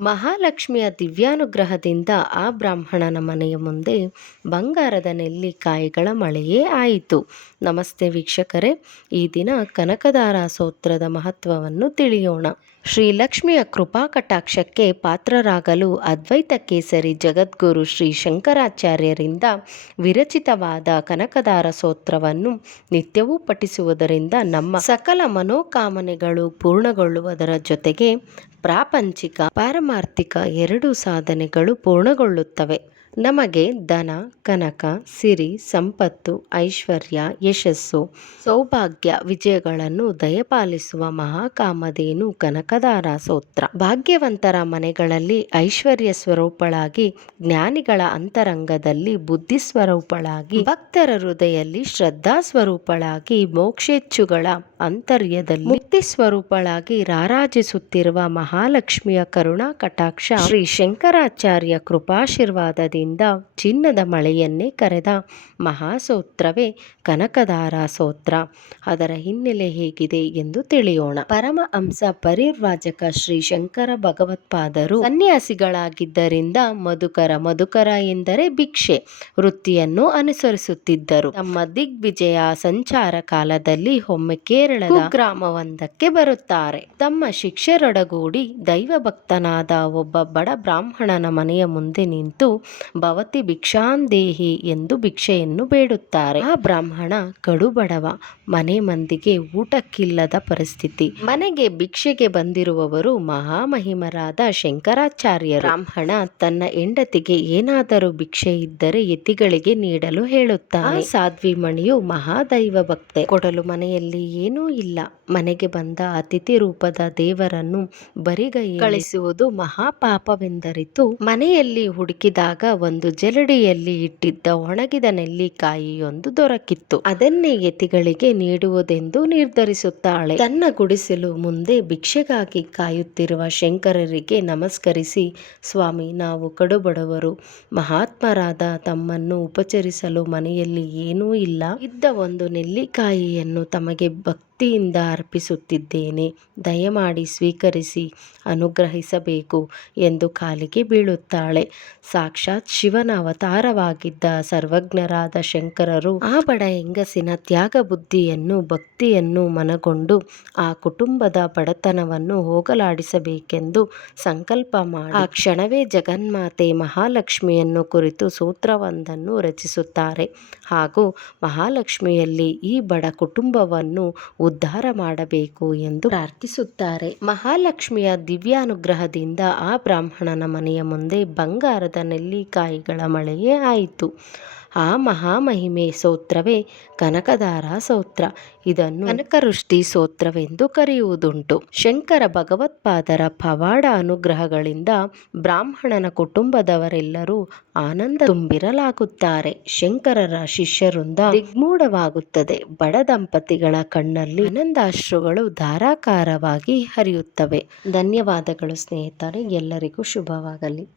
ಮಹಾಲಕ್ಷ್ಮಿಯ ದಿವ್ಯಾನುಗ್ರಹದಿಂದ ಆ ಬ್ರಾಹ್ಮಣನ ಮನೆಯ ಮುಂದೆ ಬಂಗಾರದ ನೆಲ್ಲಿಕಾಯಿಗಳ ಮಳೆಯೇ ಆಯಿತು. ನಮಸ್ತೆ ವೀಕ್ಷಕರೇ. ಈ ದಿನ ಕನಕದಾರ ಸೂತ್ರದ ಮಹತ್ವವನ್ನು ತಿಳಿಯೋಣ. ಶ್ರೀ ಲಕ್ಷ್ಮಿಯ ಕೃಪಾ ಕಟಾಕ್ಷಕ್ಕೆ ಪಾತ್ರರಾಗಲು ಅದ್ವೈತ ಕೇಸರಿ ಜಗದ್ಗುರು ಶ್ರೀ ಶಂಕರಾಚಾರ್ಯರಿಂದ ವಿರಚಿತವಾದ ಕನಕದಾರ ಸ್ತೋತ್ರವನ್ನು ನಿತ್ಯವೂ ಪಠಿಸುವುದರಿಂದ ನಮ್ಮ ಸಕಲ ಮನೋಕಾಮನೆಗಳು ಪೂರ್ಣಗೊಳ್ಳುವುದರ ಜೊತೆಗೆ ಪ್ರಾಪಂಚಿಕ, ಪಾರಮಾರ್ಥಿಕ ಎರಡೂ ಸಾಧನೆಗಳು ಪೂರ್ಣಗೊಳ್ಳುತ್ತವೆ. ನಮಗೆ ದನ ಕನಕ, ಸಿರಿ, ಸಂಪತ್ತು, ಐಶ್ವರ್ಯ ಯಶಸ್ಸು, ಸೌಭಾಗ್ಯ ವಿಜಯಗಳನ್ನು ದಯಪಾಲಿಸುವ ಮಹಾಕಾಮಧೇನು ಕನಕದಾರ ಸ್ತೋತ್ರ ಭಾಗ್ಯವಂತರ ಮನೆಗಳಲ್ಲಿ ಐಶ್ವರ್ಯ ಸ್ವರೂಪಳಾಗಿ, ಜ್ಞಾನಿಗಳ ಅಂತರಂಗದಲ್ಲಿ ಬುದ್ಧಿ ಸ್ವರೂಪಳಾಗಿ, ಭಕ್ತರ ಹೃದಯದಲ್ಲಿ ಶ್ರದ್ಧಾ ಸ್ವರೂಪಳಾಗಿ ಮೋಕ್ಷೇಚ್ಛುಗಳ ಅಂತರ್ಯದಲ್ಲಿ ಮುಕ್ತಿ ಸ್ವರೂಪಳಾಗಿ ರಾರಾಜಿಸುತ್ತಿರುವ ಮಹಾಲಕ್ಷ್ಮಿಯ ಕರುಣಾ ಕಟಾಕ್ಷ ಶ್ರೀ ಶಂಕರಾಚಾರ್ಯ ಕೃಪಾಶೀರ್ವಾದದಿಂದ ಚಿನ್ನದ ಮಳೆಯನ್ನೇ ಕರೆದ ಮಹಾಸೂತ್ರವೇ ಕನಕದಾರ ಸ್ತೋತ್ರ ಅದರ ಹಿನ್ನೆಲೆ ಹೇಗಿದೆ ಎಂದು ತಿಳಿಯೋಣ. ಪರಮ ಪರಮಹಂಸ ಪರಿರ್ವಾಜಕ ಶ್ರೀ ಶಂಕರ ಭಗವತ್ಪಾದರು ಸನ್ಯಾಸಿಗಳಾಗಿದ್ದರಿಂದ ಮಧುಕರ ಮಧುಕರ ಎಂದರೆ ಭಿಕ್ಷೆ ವೃತ್ತಿಯನ್ನು ಅನುಸರಿಸುತ್ತಿದ್ದರು. ತಮ್ಮ ದಿಗ್ವಿಜಯ ಸಂಚಾರ ಕಾಲದಲ್ಲಿ ಒಮ್ಮೆ ಕೇರಳದ ಗ್ರಾಮವೊಂದಕ್ಕೆ ಬರುತ್ತಾರೆ. ತಮ್ಮ ಶಿಕ್ಷರೊಡಗೂಡಿ ದೈವ ಭಕ್ತನಾದ ಒಬ್ಬ ಬಡ ಬ್ರಾಹ್ಮಣನ ಮನೆಯ ಮುಂದೆ ನಿಂತು ಭವತಿ ಭಿಕ್ಷಾಂದೇಹಿ ಎಂದು ಭಿಕ್ಷೆಯನ್ನು ಬೇಡುತ್ತಾರೆ. ಆ ಬ್ರಾಹ್ಮಣ ಕಡು ಬಡವ ಮನೆ ಮಂದಿಗೆ ಊಟಕ್ಕಿಲ್ಲದ ಪರಿಸ್ಥಿತಿ. ಮನೆಗೆ ಭಿಕ್ಷೆಗೆ ಬಂದಿರುವವರು ಮಹಾಮಹಿಮರಾದ ಶಂಕರಾಚಾರ್ಯರು. ಬ್ರಾಹ್ಮಣ ತನ್ನ ಹೆಂಡತಿಗೆ ಏನಾದರೂ ಭಿಕ್ಷೆ ಇದ್ದರೆ ಯತಿಗಳಿಗೆ ನೀಡಲು ಹೇಳುತ್ತಾನೆ. ಸಾಧ್ವಿ ಮಣಿಯು ಮಹಾದೈವ ಭಕ್ತೆ. ಕೊಡಲು ಮನೆಯಲ್ಲಿ ಏನೂ ಇಲ್ಲ. ಮನೆಗೆ ಬಂದ ಅತಿಥಿ ರೂಪದ ದೇವರನ್ನು ಬರಿಗೈ ಕಳಿಸುವುದು ಮಹಾಪಾಪವೆಂದರಿತು. ಮನೆಯಲ್ಲಿ ಹುಡುಕಿದಾಗ ಒಂದು ಜಲಡಿಯಲ್ಲಿ ಇಟ್ಟಿದ್ದ ಒಣಗಿದ ನೆಲ್ಲಿಕಾಯಿಯೊಂದು ದೊರಕಿತ್ತು. ಅದನ್ನೇ ಯತಿಗಳಿಗೆ ನೀಡುವುದೆಂದು ನಿರ್ಧರಿಸುತ್ತಾಳೆ. ತನ್ನ ಗುಡಿಸಲು ಮುಂದೆ ಭಿಕ್ಷೆಗಾಗಿ ಕಾಯುತ್ತಿರುವ ಶಂಕರರಿಗೆ ನಮಸ್ಕರಿಸಿ, ಸ್ವಾಮಿ, ನಾವು ಕಡುಬಡವರು. ಮಹಾತ್ಮರಾದ ತಮ್ಮನ್ನು ಉಪಚರಿಸಲು ಮನೆಯಲ್ಲಿ ಏನೂ ಇಲ್ಲ. ಇದ್ದ ಒಂದು ನೆಲ್ಲಿಕಾಯಿಯನ್ನು ತಮಗೆ ಭಕ್ತಿಯಿಂದ ಅರ್ಪಿಸುತ್ತಿದ್ದೇನೆ. ದಯಮಾಡಿ ಸ್ವೀಕರಿಸಿ, ಅನುಗ್ರಹಿಸಬೇಕು ಎಂದು ಕಾಲಿಗೆ ಬೀಳುತ್ತಾಳೆ. ಸಾಕ್ಷಾತ್ ಶಿವನ ಅವತಾರವಾಗಿದ್ದ ಸರ್ವಜ್ಞರಾದ ಶಂಕರರು ಆ ಬಡ ಹೆಂಗಸಿನ ತ್ಯಾಗ ಬುದ್ಧಿಯನ್ನು, ಭಕ್ತಿಯನ್ನು ಮನಗೊಂಡು ಆ ಕುಟುಂಬದ ಬಡತನವನ್ನು ಹೋಗಲಾಡಿಸಬೇಕೆಂದು ಸಂಕಲ್ಪ ಮಾಡಿ. ಆ ಕ್ಷಣವೇ ಜಗನ್ಮಾತೆ ಮಹಾಲಕ್ಷ್ಮಿಯನ್ನು ಕುರಿತು ಸೂತ್ರವೊಂದನ್ನು ರಚಿಸುತ್ತಾರೆ. ಹಾಗೂ ಮಹಾಲಕ್ಷ್ಮಿಯಲ್ಲಿ ಈ ಬಡ ಕುಟುಂಬವನ್ನು ಉದ್ಧಾರ ಮಾಡಬೇಕು ಎಂದು ಪ್ರಾರ್ಥಿಸುತ್ತಾರೆ. ಮಹಾಲಕ್ಷ್ಮಿಯ ದಿವ್ಯಾನುಗ್ರಹದಿಂದ ಆ ಬ್ರಾಹ್ಮಣನ ಮನೆಯ ಮುಂದೆ ಬಂಗಾರದ ನೆಲ್ಲಿಕಾಯಿಗಳ ಮಳೆಯೇ ಆಯಿತು. ಆ ಮಹಾಮಹಿಮೆ ಸೂತ್ರವೇ ಕನಕದಾರ ಸೂತ್ರ. ಇದನ್ನು ಕನಕರುಷ್ಟಿ ಸ್ತೋತ್ರವೆಂದು ಕರೆಯುವುದುಂಟು. ಶಂಕರ ಭಗವತ್ಪಾದರ ಪವಾಡ ಅನುಗ್ರಹಗಳಿಂದ ಬ್ರಾಹ್ಮಣನ ಕುಟುಂಬದವರೆಲ್ಲರೂ ಆನಂದ ತುಂಬಿರಲಾಗುತ್ತಾರೆ. ಶಂಕರರ ಶಿಷ್ಯರುಂದ ದಿಗ್ಮೂಢವಾಗುತ್ತದೆ. ಬಡ ದಂಪತಿಗಳ ಕಣ್ಣಲ್ಲಿ ಆನಂದಾಶ್ರುಗಳು ಧಾರಾಕಾರವಾಗಿ ಹರಿಯುತ್ತವೆ. ಧನ್ಯವಾದಗಳು ಸ್ನೇಹಿತರೆ. ಎಲ್ಲರಿಗೂ ಶುಭವಾಗಲಿ.